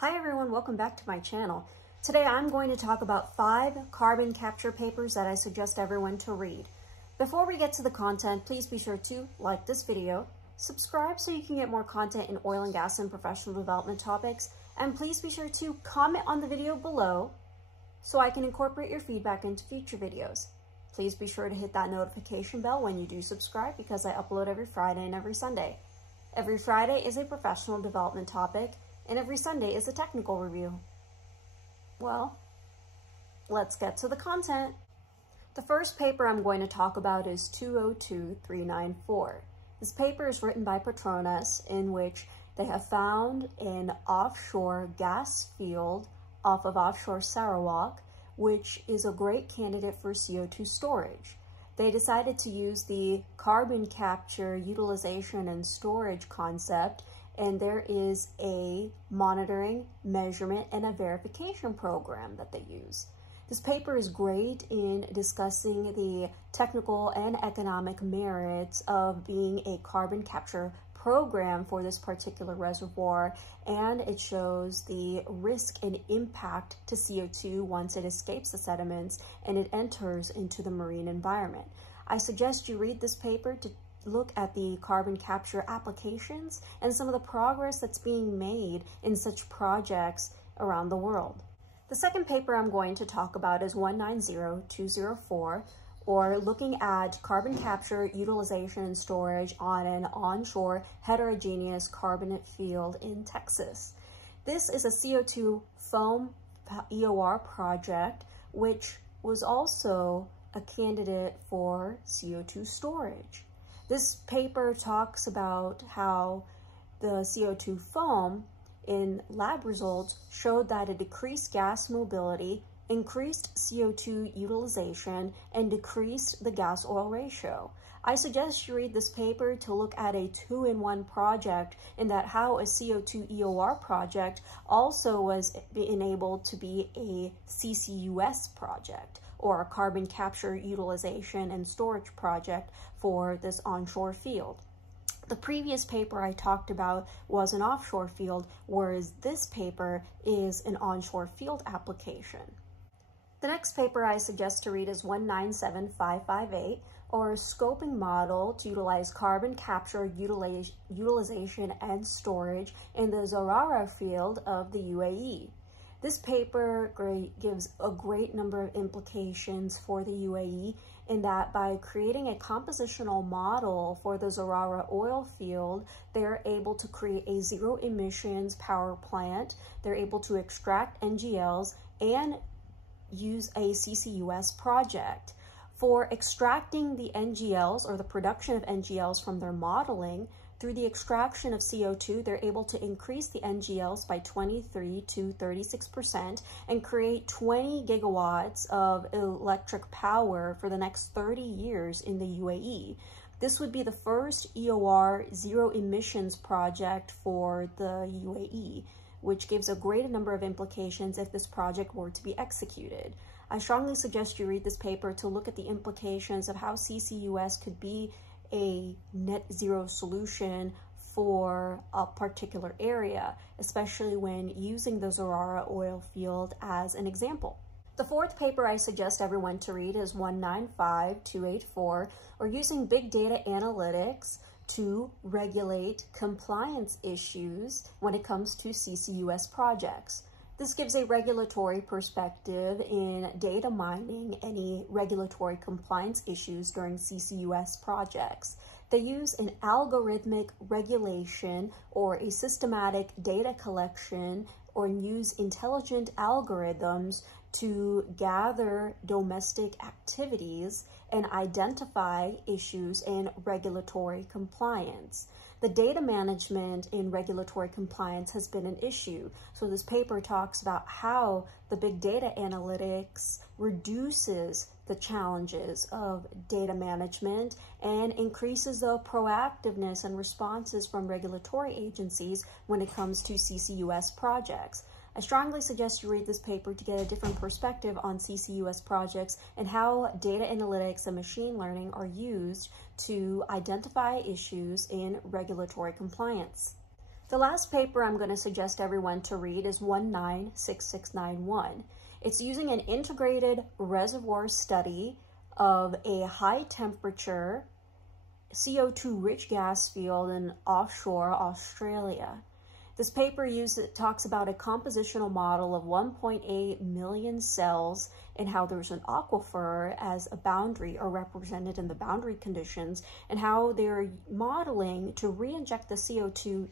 Hi everyone, welcome back to my channel. Today I'm going to talk about 5 carbon capture papers that I suggest everyone to read. Before we get to the content, please be sure to like this video, subscribe so you can get more content in oil and gas and professional development topics, and please be sure to comment on the video below so I can incorporate your feedback into future videos. Please be sure to hit that notification bell when you do subscribe because I upload every Friday and every Sunday. Every Friday is a professional development topic, and every Sunday is a technical review. Well, let's get to the content. The first paper I'm going to talk about is 202394. This paper is written by Petronas, in which they have found an offshore gas field off of offshore Sarawak, which is a great candidate for CO2 storage. They decided to use the carbon capture, utilization, and storage concept, and there is a monitoring, measurement, and a verification program that they use. This paper is great in discussing the technical and economic merits of being a carbon capture program for this particular reservoir, and it shows the risk and impact to CO2 once it escapes the sediments and it enters into the marine environment. I suggest you read this paper to look at the carbon capture applications and some of the progress that's being made in such projects around the world. The second paper I'm going to talk about is 190204, or looking at carbon capture, utilization, and storage on an onshore heterogeneous carbonate field in Texas. This is a CO2 foam EOR project, which was also a candidate for CO2 storage. This paper talks about how the CO2 foam in lab results showed that it decreased gas mobility, increased CO2 utilization, and decreased the gas-oil ratio. I suggest you read this paper to look at a 2-in-1 project, in that how a CO2 EOR project also was enabled to be a CCUS project, or a carbon capture, utilization, and storage project for this onshore field. The previous paper I talked about was an offshore field, whereas this paper is an onshore field application. The next paper I suggest to read is 197558, or a scoping model to utilize carbon capture, utilization, and storage in the Zorara field of the UAE. This paper gives a great number of implications for the UAE, in that by creating a compositional model for the Zorara oil field, they're able to create a zero emissions power plant. They're able to extract NGLs and use a CCUS project. For extracting the NGLs, or the production of NGLs from their modeling, through the extraction of CO2, they're able to increase the NGLs by 23 to 36% and create 20 gigawatts of electric power for the next 30 years in the UAE. This would be the first EOR zero emissions project for the UAE, which gives a great number of implications if this project were to be executed. I strongly suggest you read this paper to look at the implications of how CCUS could be a net zero solution for a particular area, especially when using the Zorara oil field as an example. The fourth paper I suggest everyone to read is 195284, or using big data analytics to regulate compliance issues when it comes to CCUS projects. This gives a regulatory perspective in data mining any regulatory compliance issues during CCUS projects. They use an algorithmic regulation, or a systematic data collection, or use intelligent algorithms to gather domestic activities and identify issues in regulatory compliance. The data management in regulatory compliance has been an issue. So this paper talks about how the big data analytics reduces the challenges of data management and increases the proactiveness and responses from regulatory agencies when it comes to CCUS projects. I strongly suggest you read this paper to get a different perspective on CCUS projects and how data analytics and machine learning are used to identify issues in regulatory compliance. The last paper I'm going to suggest everyone to read is 196691. It's using an integrated reservoir study of a high temperature CO2 rich gas field in offshore Australia. This paper talks about a compositional model of 1.8 million cells and how there's an aquifer as a boundary or represented in the boundary conditions, and how they're modeling to re-inject the CO2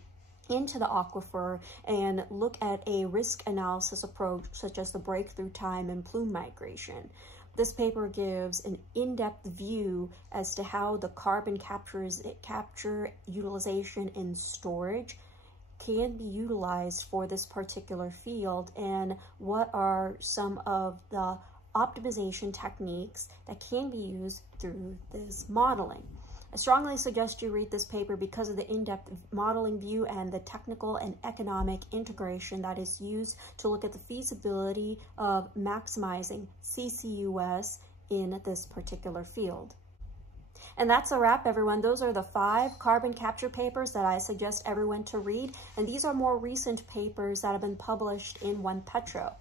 into the aquifer and look at a risk analysis approach such as the breakthrough time and plume migration. This paper gives an in-depth view as to how the carbon capture, utilization, and storage can be utilized for this particular field, and what are some of the optimization techniques that can be used through this modeling. I strongly suggest you read this paper because of the in-depth modeling view and the technical and economic integration that is used to look at the feasibility of maximizing CCUS in this particular field. And that's a wrap, everyone. Those are the 5 carbon capture papers that I suggest everyone to read, and these are more recent papers that have been published in OnePetro.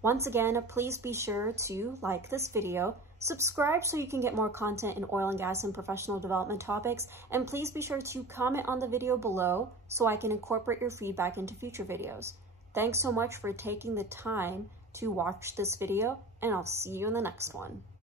Once again, please be sure to like this video, subscribe so you can get more content in oil and gas and professional development topics, and please be sure to comment on the video below so I can incorporate your feedback into future videos. Thanks so much for taking the time to watch this video, and I'll see you in the next one.